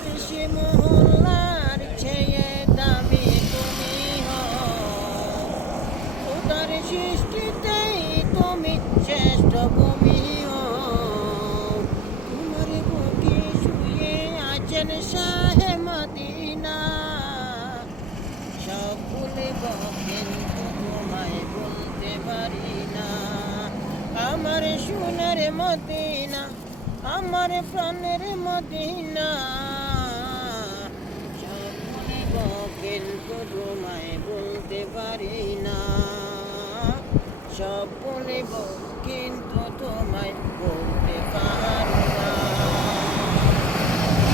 আর সে মহল্লার দামি তুমি খোদার সৃষ্টিতেই তুমি শ্রেষ্ঠ ভূমি তোমার বুকে শুয়ে শাহে মদিনা। সব ভুলিব কিন্তু তোমায় বলতে না। আমার সোনার মদিনা, আমার প্রাণের মদিনা সব ভুলিব কিন্তু তোমায় বলতে পারি না। সব বলে কিন্তু তোমায়